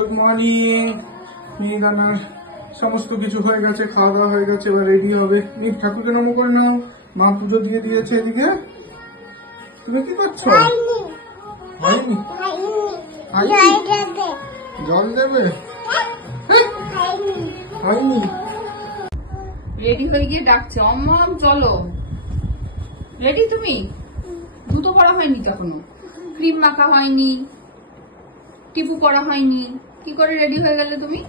Good morning. মিহিদানার সমস্ত কিছু হয়ে গেছে, খাওয়া দাওয়া হয়ে গেছে, এবার রেডি হবে। ঠাকুরকে নম করে নাও। মা পুজো দিয়ে দিয়েছে। এদিকে তুমি কি করছো? হয়নি? জল দেবে? হয়নি? রেডি হয়ে গিয়ে ডাকছে, অম্মম চলো। রেডি তুমি? জুতো পরা হয়নি এখনো, ক্রিম মাখা হয়নি, টিপু করা হয়নি, কি করে রেডি হয়ে গেলে তুমি?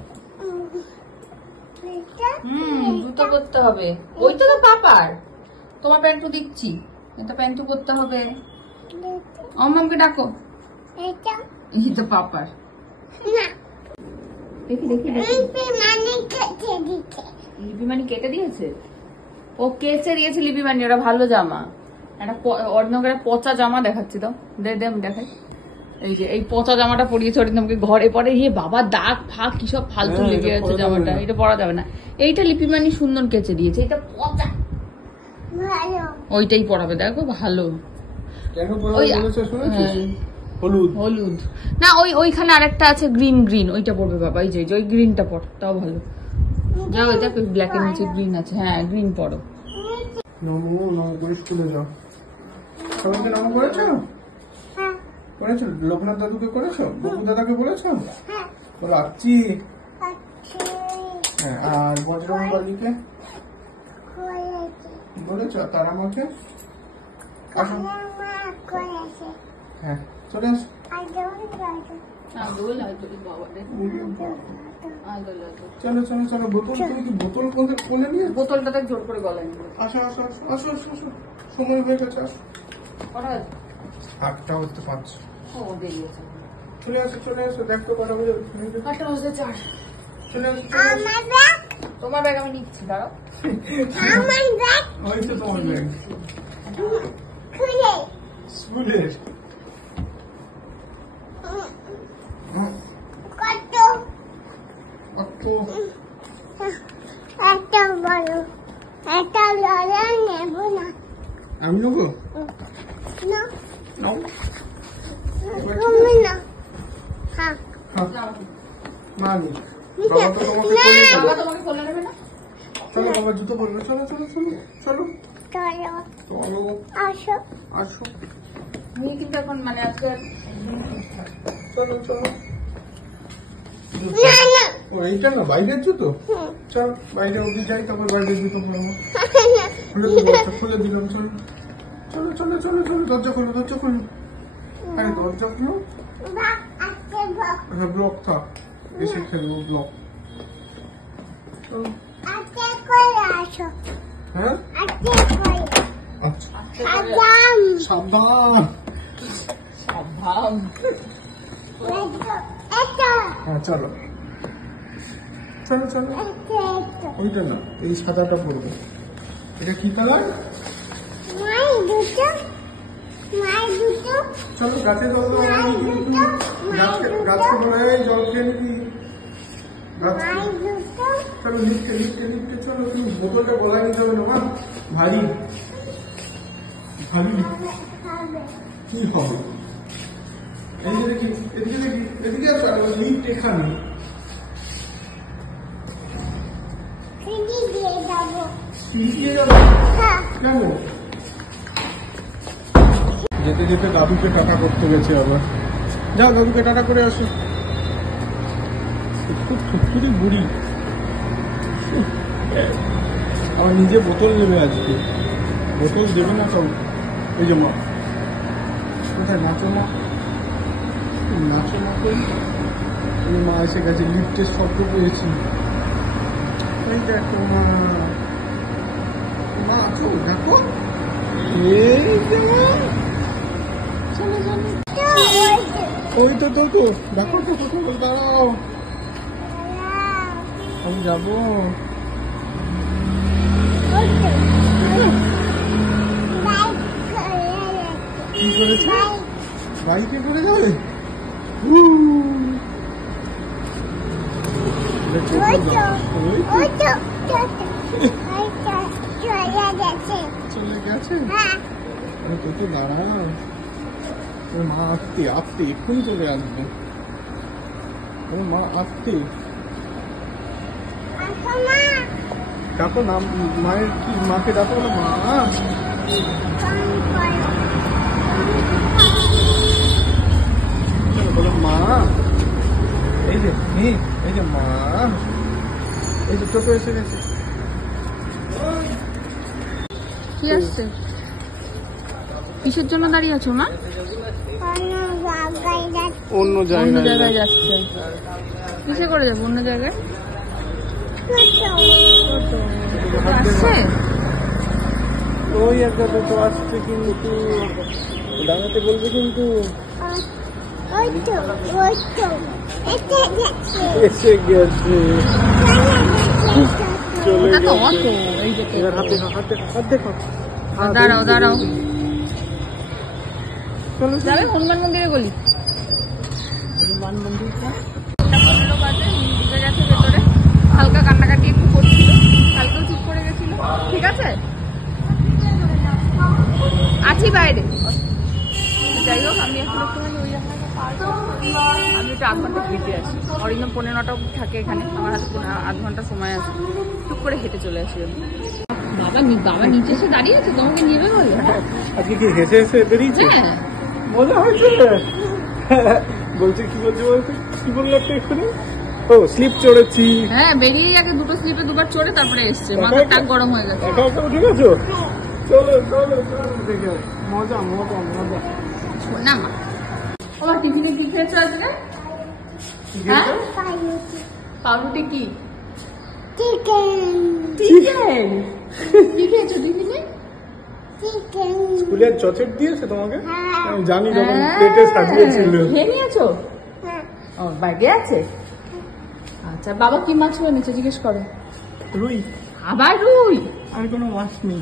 জুতো পরতে হবে। ওই তো পাপার, তোমার প্যান্টু দিচ্ছি, এটা প্যান্টু পরতে হবে। অম্মমকে ডাকো। এই তো পাপার। দেখি দেখি লিপিমানি কেটে দিয়েছে। ও কেচে দিয়েছে লিপিমানি, ওটা ভালো জামা। একটা অর্ণবের পচা জামা দেখাচ্ছি তো, আমি দেখাই। এই যে এই পচা জামাটা পরিয়েছে অরিন্দমকে ঘরে পরে। হে বাবা, দাগ ফাঁক কি সব ফালতু লেগে আছে জামাটা, এটা পরা যাবে না। এইটা লিপিমানি সুন্দর কেচে দিয়েছে, এটা পচা, ওইটাই পরাবে। দেখো ভালো। হলুদ হলুদ না, ওইখানে আরেকটা আছে গ্রিন গ্রিন, ওইটা পড়বে বাবা। এই যে ওই গ্রিনটা পর, তাও ভালো। যাও, এটা ব্ল্যাক এর নিচে গ্রিন আছে। হ্যাঁ, গ্রিন পরো। স্কুলে যাও। সবাইকে নাম করেছো? করেছো? লোকনাথ দাদুকে করেছো? বকু দাদাকে বলেছো? বলো আচ্ছি। হ্যাঁ, আর বজরং বলীকে বলেছো? তার আমাকে হ্যাঁ চলে আস। চলো চলো চলো। বোতল, তুমি কি বোতল কোলে নিয়ে? বোতলটাতে জোর করে গলায় নিয়ে আসো আসো আসো আসো আসো আসো। সময় হয়ে গেছে, আসো। করা আছে? 8টা হতে 5। ও দেরি আছে। চলে আসো চলে আসো। দেখতে পারো? 8টা বাজে 4। চলে আসো। তোমার ব্যাগ আমি নিচ্ছি, দাঁড়াও। ওই তো তোমার ব্যাগ স্কুলের। আমি নেবো? মানি বাবা তো তোমাকে তোমাকে নেবে না? চলো বাবা, জুতো পরবে। চলো চলো চলো চলো চলো আসো আসো। তুমি কিন্তু এখন মানে আজকে চলো চলো। ও এইটা না বাইরের জুতো? চল বাইরে অব্দি যাই, তারপর বাইরের জুতো পরবো। খুলে দিলাম। চলো চলো চলো চলো চলো। দরজা খোলো দরজা খোলো। হ্যাঁ দরজা খোলো। হ্যাঁ ব্লক থাক, এসে খেলবো ব্লক। হ্যাঁ আচ্ছা সাবধান সাবধান। হ্যাঁ চলো চলো চলো। ওইটা না, এই সাদাটা পড়বে। এটা কি কালার? চলো গাছে জল দেবো। গাছকে বলে জল খেয়ে নিবি। চলো লিফটে লিফটে লিফটে চলো। তুমি বোতলটা গলায় নিতে হবে না মা, ভারী ভারী। কি হবে? এই যে দেখি, এদিকে দেখি, এদিকে লিফট এখানে। কেন? যেতে যেতে দাদুকে টাটা করতে গেছে আবার। যাও দাদুকে টাটা করে আসো। খুব ঠুকঠুরি বুড়ি। আমার নিজে বোতল নেবে আজকে। বোতল দেবে না সব। এই যে মা কোথায়? নাচো মা, নাচো মা। কই মা? এসে গেছে। লিফটের শব্দ পেয়েছি। এই দেখো মা, মা আছো দেখো। এই যে মা, চলো চলো। ওই তো তো তো দেখো তো কোথাও। দাঁড়াও, আমি যাবো। কি করেছে? বাইকে করে যাবে? চলে গেছে। তো দাঁড়াও, মা আসতে আসতে এক্ষুনি চলে আসবে। মা আসছে। ডাকো নাম, মায়ের কি, মাকে ডাকো না, মা বলো মা। এই যে এই যে মা, এই যে টোটো এসে গেছে। কি আসছে? কিসের জন্য দাঁড়িয়ে আছো মা? অন্য জায়গায় যাচ্ছে। কিসে করে যাবো অন্য জায়গায়? আসছে ওই একটা টোটো আসছে, কিন্তু দাঁড়াতে বলবে কিন্তু। এসে গেছে, চলে ওটা তো গেছে। অটো। এই যে এবার হাত দেখো, হাত দেখো, হাত দেখো। দাঁড়াও দাঁড়াও, যাবে হনুমান মন্দিরে গলি। হনুমান মন্দিরটা 15 বাজে, ঢুকে গেছে ভেতরে। হালকা কান্নাকাটি একটু করছিল, কালকেও চুপ করে গেছিল। ঠিক আছে, আছি বাইরে। যাই হোক, আমি এখন একটুখানি ওই জায়গাটা পার করবো। আমি একটু 8 ঘন্টা হেঁটে আসি। অরিন্দম 15টা থাকে এখানে, আমার হাতে 8 ঘন্টা সময় আছে। টুক করে হেঁটে চলে আসি আমি। বাবা নিচে এসে দাঁড়িয়ে আছে, তোমাকে নিবে বলে? আজকে কি হেসে হেসে বেরিয়েছে? হ্যাঁ, মজা হয়েছে। বলছে কি বলছে কি বললো একটা এক্ষুনি? ও স্লিপ চড়েছি। হ্যাঁ, বেরিয়ে আগে দুটো স্লিপে দুবার চড়ে তারপরে এসছে। মাথার টাক গরম হয়ে গেছে। একা একা উঠে গেছো? চলো চলো চলো, দেখে মজা মজা মজা। না মা, আমার টিফিনে কি খেয়েছো আজকে? হ্যাঁ, পাউরুটি কি? চিকেন। কি খেয়েছো টিফিনে? স্কুলের চচেট দিয়েছে তোমাকে? আমি জানি, যখন প্লেটে সাজিয়েছিল। খেয়ে নিয়েছো? ও, বাইরে আছে। আচ্ছা, বাবা কি মাছ এনেছে জিজ্ঞেস করো। রুই। আবার রুই? আর কোনো মাছ নেই,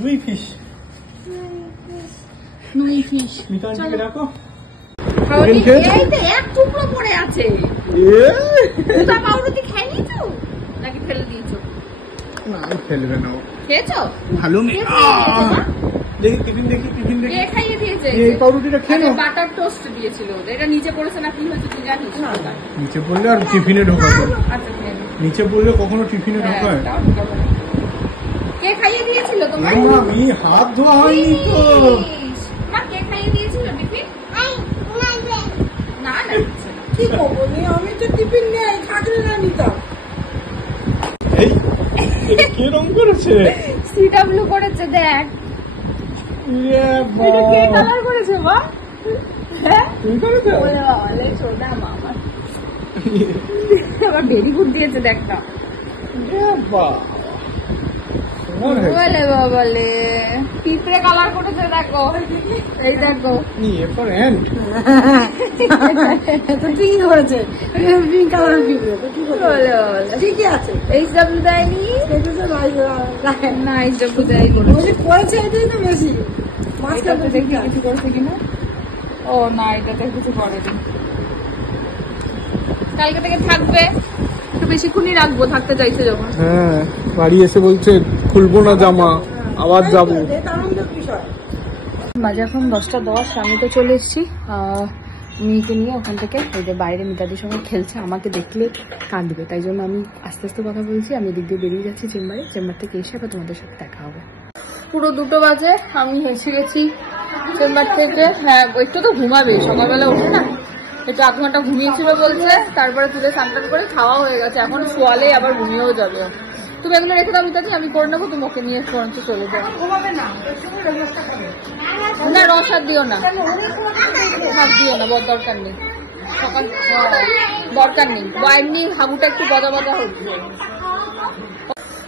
রুই ফিশ। রুই ফিশ। মিতানকে রাখো। এই তো এক টুকরো পড়ে আছে। দুটা পাউরুটি খেয়ে নিয়েছো নাকি ফেলে দিয়েছো? না, আমি ফেলবে না। খেয়েছো? ভালো মেয়ে। দেখি টিফিন, দেখি টিফিন দেখি। কে খাইয়ে দিয়েছে? এই পাউরুটিটা খেয়ে নাও। বাটার টোস্ট দিয়েছিল, এটা নিচে পড়েছে না, কি হয়েছে তুই জানিস? নিচে পড়লে আর টিফিনে ঢোকাবে? আচ্ছা, খেয়ে নে। নিচে পড়লে কখনো টিফিনে ঢোকায়? তাও ঢোকাবে না। কে খাইয়ে দিয়েছিল তোমার? আমি হাত ধোয়া হয়নি তো। মা, কে খাইয়ে দিয়েছিল টিফিন? না না, দিচ্ছে না। কি করবো আমি তো টিফিন নেই, থাকলে না নিতাম। এই এটা কে রং করেছে? সিডব্লিউ করেছে, দেখ। ইয়ে এটা কে বাবা, কালার করেছে মা? হ্যাঁ, তুমি করেছো? বলে বাবা লে সোনা মামা। আবার ভেরি গুড দিয়েছে, দেখ না। ইয়ে বাবা, কেমন হয়েছে? বলে বাবা লে, পিঁপড়ে কালার করেছে, দেখো। এই দেখো, ইয়ে ফর এন্ড। তো ঠিকই করেছে, পিঙ্ক কালারের পিঁপড়ে তো ঠিক আছে, বলে বাবা লে। ঠিকই আছে। এইচডব্লিউ দেয়নি না, এইচডব্লিউ দেয়নি। করেছে এটাই তো বেশি। মাছটা এটাতে দেখি কিছু করেছে কিনা। ও না, এটাতে কিছু করেনি। কালকে থেকে থাকবে, একটু বেশিক্ষণই রাখবো, থাকতে চাইছে যখন। হ্যাঁ, বাড়ি এসে বলছে খুলবো না জামা, আবার যাবো। আনন্দের বিষয়। বাজে এখন 10:10, আমি তো চলে এসেছি মেয়েকে নিয়ে ওখান থেকে। ওই যে বাইরে মিতাদির সঙ্গে খেলছে, আমাকে দেখলে কাঁদবে, তাই জন্য আমি আস্তে আস্তে কথা বলছি। আমি এদিক দিয়ে বেরিয়ে যাচ্ছি চেম্বার থেকে এসে আবার তোমাদের সাথে দেখা হবে। পুরো 2টো বাজে, আমি এসে গেছি চেম্বার থেকে। হ্যাঁ, একটু তো ঘুমাবে, সকালবেলা ওঠে না, একটু 8 ঘন্টা ঘুমিয়েছিল বলছে। তারপরে তুলে স্নান করে খাওয়া হয়ে গেছে, এখন শোয়ালে আবার ঘুমিয়েও যাবে। তুমি এগুলো রেখে দাও মিতাদি, আমি করে নেবো, তুমি ওকে নিয়ে বরঞ্চ চলে যাও। ঘুমাবে না, ওর সঙ্গে রোজটা খাবে। না, রস আর দিও না, হাত দিও না, দরকার নেই। সকাল দরকার নেই, ওয়াইন নিয়ে হাগুটা একটু গজা গজা হচ্ছে।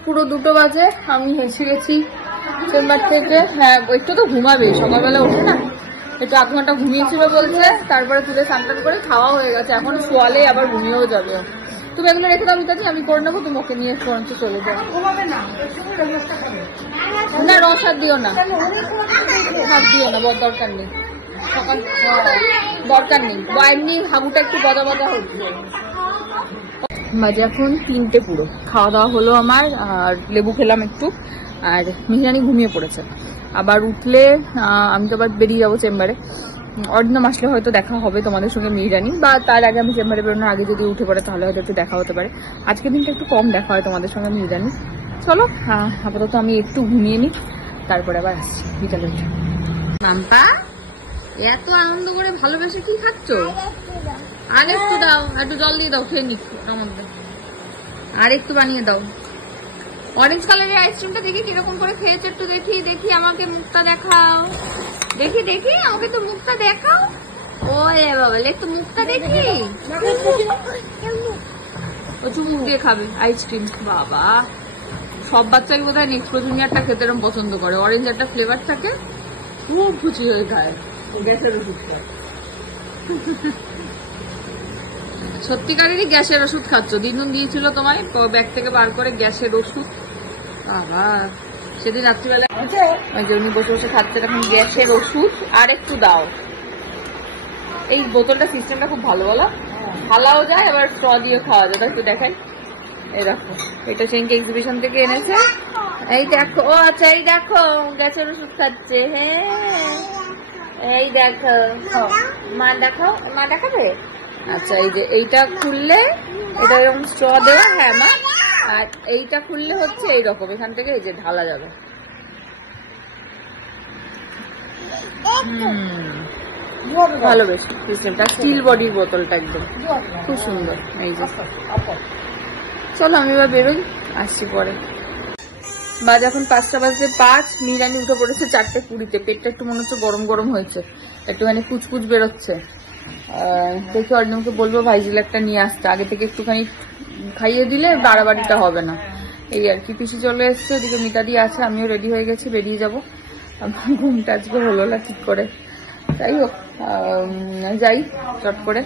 পুরো 2টো বাজে, আমি এসে গেছি চেম্বার থেকে। হ্যাঁ, একটু তো ঘুমাবে, সকালবেলা ওঠে না, একটু 8 ঘন্টা ঘুমিয়েছিল বলছে। তারপরে তুলে স্নান করে খাওয়া হয়ে গেছে, এখন শোয়ালে আবার ঘুমিয়েও যাবে। তুমি এগুলো রেখে দাও মিতাদি, আমি করে নেবো, তুমি ওকে নিয়ে বরঞ্চ চলে যাও। ঘুমাবে না, ওর সঙ্গে রোজটা খাবে। না, রস আর দিও না, হাত দিও না, দরকার নেই। সকাল দরকার নেই, ওয়াইন নিয়ে হাগুটা একটু গজা গজা হচ্ছে। বাজে এখন 3টে পুরো। খাওয়া দাওয়া হলো আমার, আর লেবু খেলাম একটু, আর মিহিরানি ঘুমিয়ে পড়েছে। আবার উঠলে আমি তো আবার বেরিয়ে যাবো চেম্বারে। অরিন্দম আসলে হয়তো দেখা হবে তোমাদের সঙ্গে মিহিরানি, বা তার আগে আমি চেম্বারে বেরোনোর আগে যদি উঠে পড়ে তাহলে হয়তো একটু দেখা হতে পারে। আজকের দিনটা একটু কম দেখা হয় তোমাদের সঙ্গে মিহিরানি। চলো হ্যাঁ, আপাতত আমি একটু ঘুমিয়ে নিই, তারপরে আবার আসছি বিকালে উঠে। মাম্পা এত আনন্দ করে ভালোবেসে কি খাচ্ছ? আর একটু দাও, একটু জল দিয়ে দাও, খেয়ে নিক আমাদের। আর একটু বানিয়ে দাও। অরেঞ্জ কালারের আইসক্রিমটা দেখি কিরকম করে খেয়েছো, একটু দেখি দেখি, আমাকে মুখটা দেখাও, দেখি দেখি, আমাকে তো মুখটা দেখাও। ওরে বাবা, একটু মুখটা দেখি। ও চুমুক দিয়ে খাবে আইসক্রিম। বাবা, সব বাচ্চাই বোধ হয় নেক্সট জুনিয়রটা খেতে এরকম পছন্দ করে। অরেঞ্জ একটা ফ্লেভার থাকে, খুব খুশি হয়ে খায়। গ্যাসের ওষুধ খায়, সত্যিকারেরই গ্যাসের ওষুধ খাচ্ছ। দিনুন দিয়েছিল তোমায় ব্যাগ থেকে বার করে গ্যাসের ওষুধ। বাবা, সেদিন রাত্রিবেলা উনি বসে বসে খাচ্ছে তখন গ্যাসের ওষুধ। আর একটু দাও। এই বোতলটা সিস্টেমটা খুব ভালো, বলো, খাওয়াও যায় আবার স্ট্র দিয়ে খাওয়া যায়। একটু দেখাই, এই দেখো, এটা সেদিনকে এক্সিবিশন থেকে এনেছে। এই দেখো, ও আচ্ছা, এই দেখো গ্যাসের ওষুধ খাচ্ছে। হ্যাঁ, এই দেখো, মা দেখো, মা দেখাবে। আচ্ছা, এই যে এইটা খুললে এটা এরকম স্ট্র দেওয়া। হ্যাঁ মা, আর এইটা খুললে হচ্ছে এইরকম, এখান থেকে এই যে ঢালা যাবে। ভালো বেশ সিস্টেমটা, স্টিল বডির বোতলটা একদম খুব সুন্দর। এই যে চলো আমি এবার বেরোই, আসছি পরে। বাজ এখন 5:05। মিহিরানি উঠে পড়েছে 4:20-তে। পেটটা একটু মনে হচ্ছে গরম গরম হয়েছে, একটুখানি কুচকুচ বেরোচ্ছে। দেখি অরিন্দমকে বলবো ভাইজিল একটা নিয়ে আসতে, আগে থেকে একটুখানি খাইয়ে দিলে বাড়াবাড়িটা হবে না। এই আর কি। পিসি চলে এসছে, ওদিকে মিতাদি আছে, আমিও রেডি হয়ে গেছি, বেরিয়ে যাবো। আমার ঘুমটা আজকে হলো না ঠিক করে। যাই হোক, যাই চট করে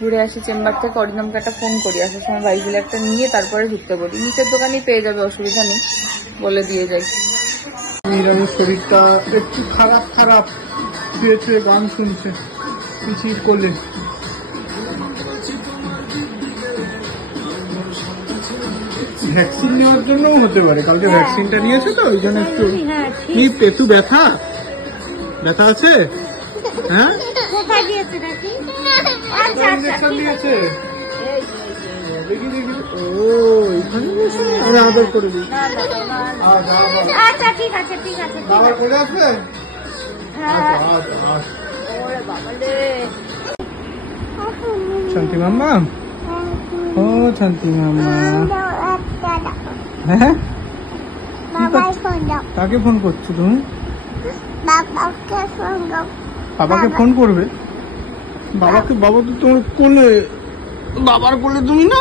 ঘুরে আসি চেম্বার থেকে। অরিন্দমকে একটা ফোন করি, আসার সময় ভাইজিল একটা নিয়ে তারপরে ঢুকতে বলি। নিচের দোকানেই পেয়ে যাবে, অসুবিধা নেই, বলে দিয়ে যাই। মিহিরানির শরীরটা একটু খারাপ খারাপ, শুয়ে শুয়ে গান শুনছে পিছিয়ে কোলে। ভ্যাকসিন নেওয়ার জন্যও হতে পারে, কালকে ভ্যাকসিনটা নিয়েছে তো ওই জন্য একটু। কি পেটু ব্যথা ব্যথা আছে? হ্যাঁ, ইঞ্জেকশন দিয়েছে। দেখি দেখি, ও এখানে আমি আদর করে দিই। আচ্ছা ঠিক আছে ঠিক আছে। আবার করে আছে। শান্তি মাম্মা, ও শান্তি মাম্মা, হ্যাঁ কাকে ফোন করছো তুমি? বাবাকে ফোন করবে? বাবাকে, বাবা তো তোমার কোলে, বাবার কোলে তুমি না।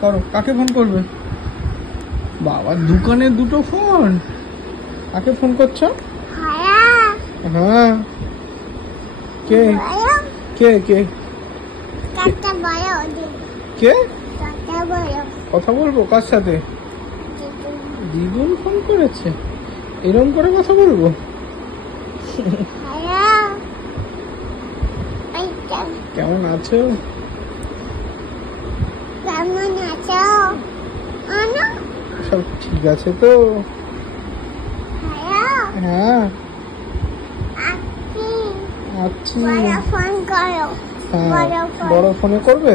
করো, কাকে ফোন করবে? বাবার দোকানে দুটো ফোন, কাকে ফোন করছো? হ্যাঁ, কে কে কে কে কথা বলবো কার সাথে? দিদুন ফোন করেছে, এরকম করে কথা বলবো? কেমন আছো? সব ঠিক আছে তো? হ্যাঁ আচ্ছা, বড় ফোনে করবে?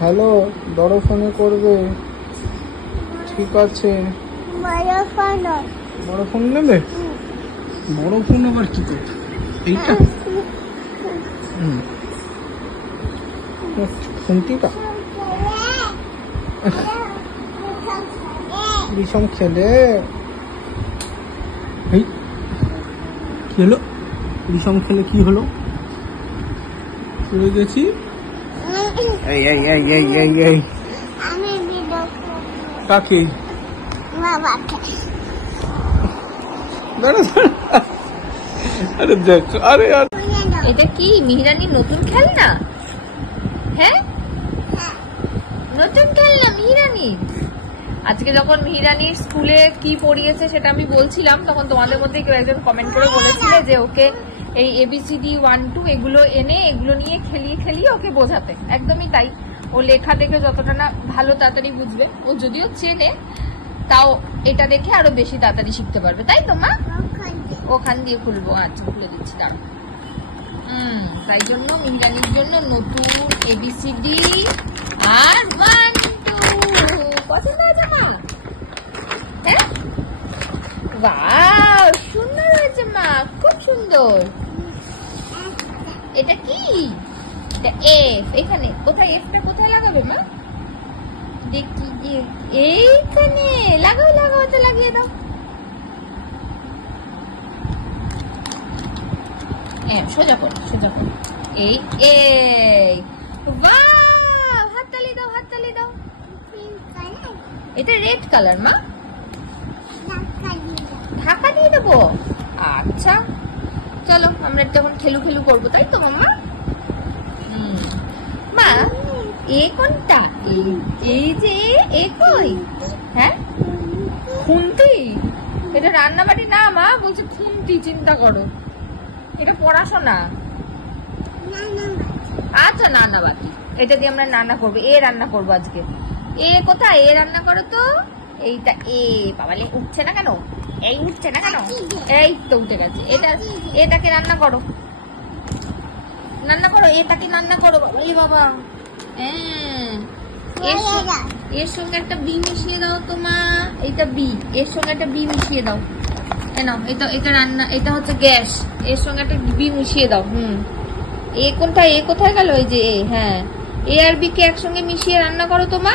হ্যালো, বড় ফোনে করবে? ঠিক আছে, বড় ফোন নেবে? বড় ফোন আবার কি করবে? এইটা ফোনটিটা বিষম খেলে। এই কি হলো? বিষম খেলে কি হলো? চলে গেছি। এই এই এই এই এই এই কাকে? আরে দেখো, আরে এটা কি মিহিরানির নতুন খেলনা? হ্যাঁ, নতুন খেলনা মিহিরানি। আজকে যখন মিহিরানির স্কুলে কি পড়িয়েছে সেটা আমি বলছিলাম, তখন তোমাদের মধ্যে কেউ একজন কমেন্ট করে বলেছিলে যে ওকে এই ABCD 1 2 এগুলো এনে এগুলো নিয়ে খেলিয়ে খেলিয়ে ওকে বোঝাতে। একদমই তাই। ও লেখা দেখে যতটা না ভালো তাড়াতাড়ি বুঝবে, ও যদিও চেনে তাও এটা দেখে আরো বেশি তাড়াতাড়ি শিখতে পারবে, তাই তো মা? ওখান দিয়ে খুলবো। আচ্ছা খুলে দিচ্ছি, দাঁড়া। তাই জন্য মিহিরানির জন্য নতুন ABCD আর 1 2 পছন্দ হয়েছে মা? হ্যাঁ, বাহ সুন্দর হয়েছে মা, খুব সুন্দর। এটা কি? এটা F। এখানে কোথায় F-টা কোথায় লাগাবে মা? দেখি যে এইখানে লাগাও, লাগাও, তো লাগিয়ে দাও। সোজা করো, সোজা করো। এই এই বাহ, হাততালি দাও, হাততালি দাও। এটা রেড কালার মা, ঢাকা দিয়ে দেবো। আচ্ছা চলো, আমরা এটা এখন খেলু খেলু করবো, তাই তো মাম্মা? মা এ কোনটা? এই যে এ কই? হ্যাঁ খুন্তি। এটা রান্নাবাটি না মা, বলছে খুন্তি। চিন্তা করো, এটা পড়াশোনা। আচ্ছা নানাবাটি, এটা দিয়ে আমরা রান্না করবো। এ রান্না করবো আজকে। এ কোথায়? এ রান্না করো তো। এইটা এ বাবালে উঠছে না কেন? এই উঠছে না কেন? এই তো উঠে গেছে। এটা এটাকে রান্না করো, রান্না করো, এটাকে রান্না করো। এই বাবা, এর সঙ্গে একটা বি মিশিয়ে দাও তো মা। এইটা বি, এর সঙ্গে একটা বি মিশিয়ে দাও। নাও, এটা রান্না, এটা হচ্ছে গ্যাস। এর সঙ্গে একটা বি মিশিয়ে দাও। এ কোনটা? এ কোথায় গেল? এই যে এ। হ্যাঁ, এ আর বি কে একসঙ্গে মিশিয়ে রান্না করো তো মা।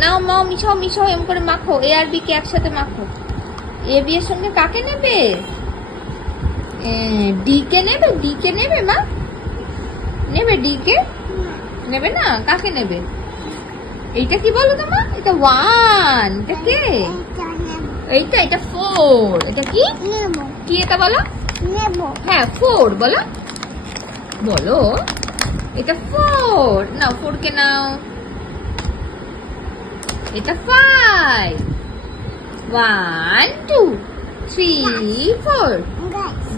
নাও মাও, মিশাও মিশাও, এম করে মাখো। এ আর বি কে একসাথে মাখো। এ বি এর সঙ্গে কাকে নেবে? ডি কে নেবে? ডি কে নেবে মা? নেবে ডি কে? নেবে না? কাকে নেবে? এইটা কি বলো তো মা? এটা 1। এটা কে? এইটা, এটা 4। এটা কি? কি এটা বলো? হ্যাঁ 4 বলো, বলো। এটা 4 নাও, 4 কে নাও। এটা 5 1 2 3 4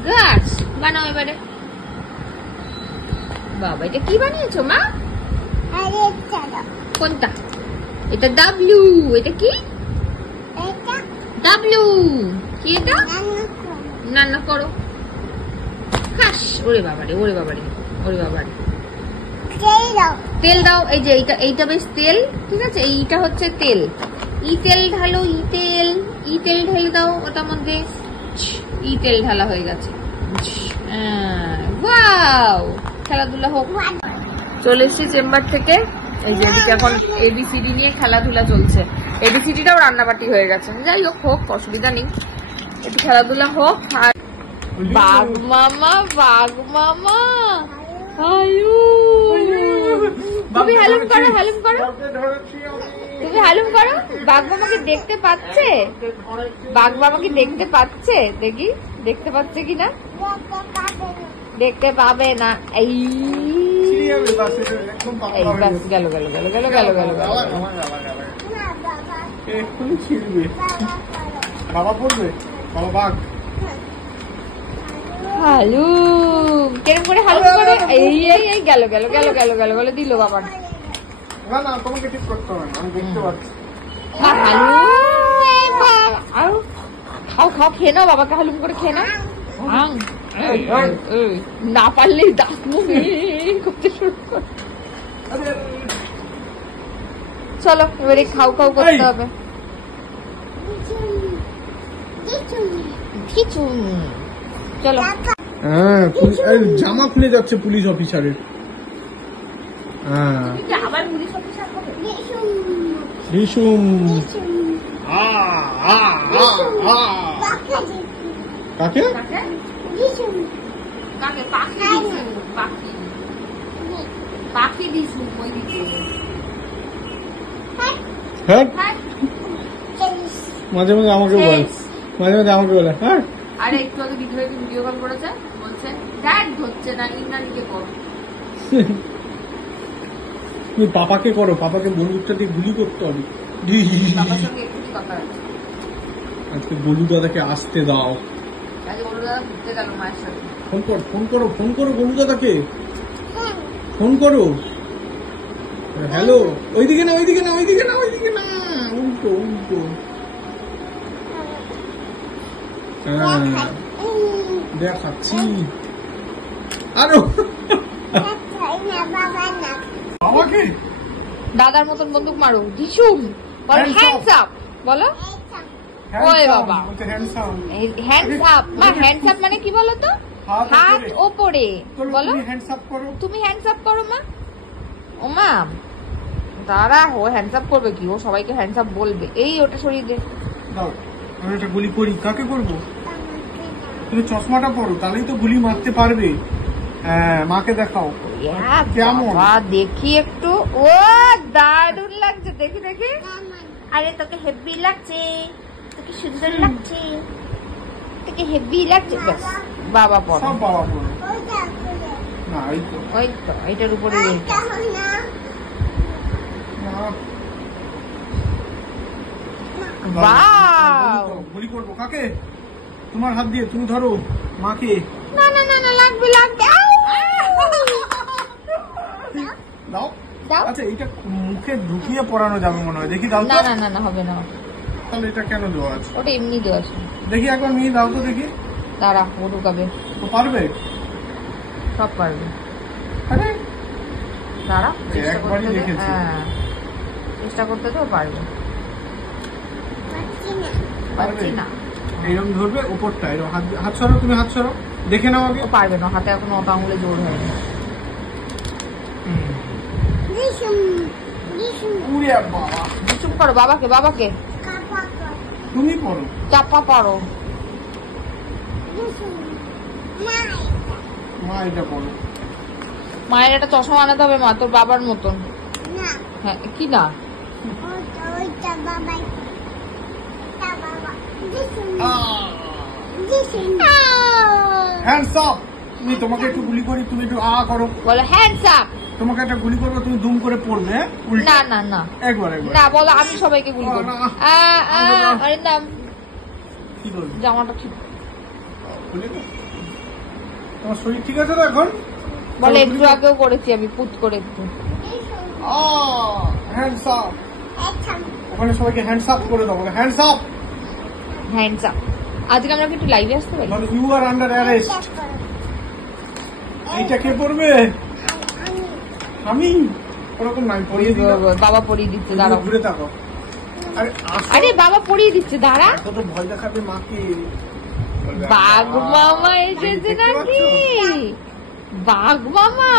গাছ বানাও এবারে। বাবা এটা কি বানিয়েছো মা? কোনটা? এটা W। এটা কি? W কি এটা? রান্না করো। খাস। ওরে বাবারে, ওরে বাবারে, ওরে বাবারে। তেল দাও। এই যে এইটা বেশ তেল, ঠিক আছে? এইটা হচ্ছে তেল। ই তেল ঢালো, ই তেল, ই তেল ঢেলে দাও ওটার মধ্যে। ই তেল ঢালা হয়ে গেছে। ওয়াও, খেলাধুলা হোক। চলে এসেছি চেম্বার থেকে। এই যে এদিকে এখন ABCD নিয়ে খেলাধুলা চলছে। ABCDটাও রান্নাবাটি হয়ে গেছে। যাই হোক, হোক, অসুবিধা নেই, একটু খেলাধুলা হোক। আর বাঘ মামা, বাঘ মামা, তুমি হালুম করো, হালুম করো, তুমি হালুম করো। বাঘ মামাকে দেখতে পাচ্ছে? বাঘ মামাকে দেখতে পাচ্ছে? দেখি দেখতে পাচ্ছে কিনা। দেখতে পাবে না। এই বাস গেল গেল গেল গেল গেল গেল গেল। এক্ষুনি ছিড়বে। বাবা পড়বে, বাবা বাঘ। হালুম কেরম করে হালুম করে। এই এই এই গেল গেল গেল গেল গেল গেল দিল বাবা। না না, তোমাকে ঠিক করতে হবে না, আমি দেখতে পাচ্ছি। হালুম খাও খাও, খেয়ে নাও, বাবাকে হালুম করে খেয়ে নাও। না পারলে দাঁত মুখ করতে শুরু কর। চলো এবারে খাও খাও করতে হবে। চলো। হ্যাঁ, জামা খুলে যাচ্ছে পুলিশ অফিসারের। হ্যাঁ, আবার পুলিশ অফিসার হবে। রিসুম। কাকে? কাকে? পাখি দিছু, পাখি, পাখি দিছু কই দিতে। হ্যাঁ, মাঝে মাঝে আমাকে বলে, মাঝে মাঝে আমাকে বলে। হ্যাঁ, আরে একটু আগে ভিডিও কল করেছে, বলছে ড্যাড ধরছে না, ইন্দ্রাণীকে করো। তুমি পাপাকে করো, পাপাকে বন্দুকটা দিয়ে গুলি করতে হবে। বাবার সঙ্গে একটু কথা আছে। আজকে বলু দাদাকে আসতে দাও। আজকে বলু দাদা ঘুরতে গেল মায়ের সাথে। ফোন করো, ফোন করো, ফোন করো বলু দাদাকে, ফোন করো। হ্যালো, ওইদিকে না, ওইদিকে না, ওইদিকে না, ওইদিকে না, উল্টো উল্টো। দেখাচ্ছি। আরে বাবাকে দাদার মতন বন্দুক মারো, ঝিসুম বলো, হ্যান্ডস আপ বলো। ওই বাবা, হ্যান্ডস আপ। মা হ্যান্ডস আপ মানে কি বলো তো? হাত ওপরে বলো। হ্যান্ডস আপ করো। তুমি হ্যান্ডস আপ করো মা। ও মা দাঁড়া, ও হ্যান্ডস আপ করবে কি? ও সবাইকে হ্যান্ডস আপ বলবে। এই ওটা সরিয়ে দে। দাও, আমি একটা গুলি করি। কাকে করবো? তুমি চশমাটা পরো, তাহলেই তো গুলি মারতে পারবে। হ্যাঁ, মাকে দেখাও কেমন। দেখি একটু। ও দারুণ লাগছে, দেখি দেখি। আরে তোকে হেভি লাগছে, তোকে সুন্দর লাগছে, তোকে হেভি লাগছে। ব্যাস, বাবা পড়ো। সব বাবা পড়ো। না, এই তো ওই তো এটার উপরে বাহ। গুলি করবো কাকে? তোমার হাত দিয়ে তুমি ধরো মাকে। না না না না, লাগবে লাগবে। দাও দাও। আচ্ছা, এইটা মুখে ঢুকিয়ে পরানো যাবে মনে হয়। দেখি দাও না তো। না না না, হবে না। তাহলে এটা কেন দেওয়া আছে? ওটা এমনি দেওয়া আছে। দেখি একবার নিয়ে দাও তো দেখি। দাঁড়া, ও ঢুকাবে। তো পারবে? সব পারবে। আরে দাঁড়া, চেষ্টা একবারই করতে দে। দেখেছি। হ্যাঁ, চেষ্টা করতে তো পারবে। পারছি না। এইরকম ধরবে উপরটা, এরকম হাত সরো, তুমি হাত সরো, দেখে নাও আগে। ও পারবে না, হাতে এখন ওটা আঙুলে জোর হয়নি। উড়ে বাবা, চুপ করো, বাবাকে বাবাকে তুমি পড়ো। চাপা পারো। মা এটা পড়ো। মায়ের একটা চশমা আনাতে হবে মা, তোর বাবার মতন। হ্যাঁ, কি না? Hands up. তুমি, তোমাকে একটু গুলি করি, তুমি একটু করো। বলো হ্যান্ডস আপ। তোমাকে একটা গুলি করবো, তুমি দুম করে পড়বে। হ্যাঁ, উল্টে। না না না একবার একবার। না, বলো আমি সবাইকে গুলি করবো। না। আরে না, কি করবে? জামাটা ঠিক খুলে দাও। তোমার শরীর ঠিক আছে তো এখন? বলে, একটু আগেও করেছি আমি, পুত করে একটু। Hands up. ওখানে সবাইকে হ্যান্ডস আপ করে দাও। Hands up. Hands up. আজকে আমরা কি একটু লাইভে আসতে পারি? মানে ইউ আর আন্ডার অ্যারেস্ট। এইটা কে পড়বে? আমি ওরকম নাই, পড়িয়ে দিই। বাবা পড়িয়ে দিচ্ছে, দাঁড়াও। ঘুরে থাকো। আরে আরে বাবা পড়িয়ে দিচ্ছে, দাঁড়া। তো ভয় দেখাবে মাকে। বাঘ মামা এসেছে নাকি? বাঘ মামা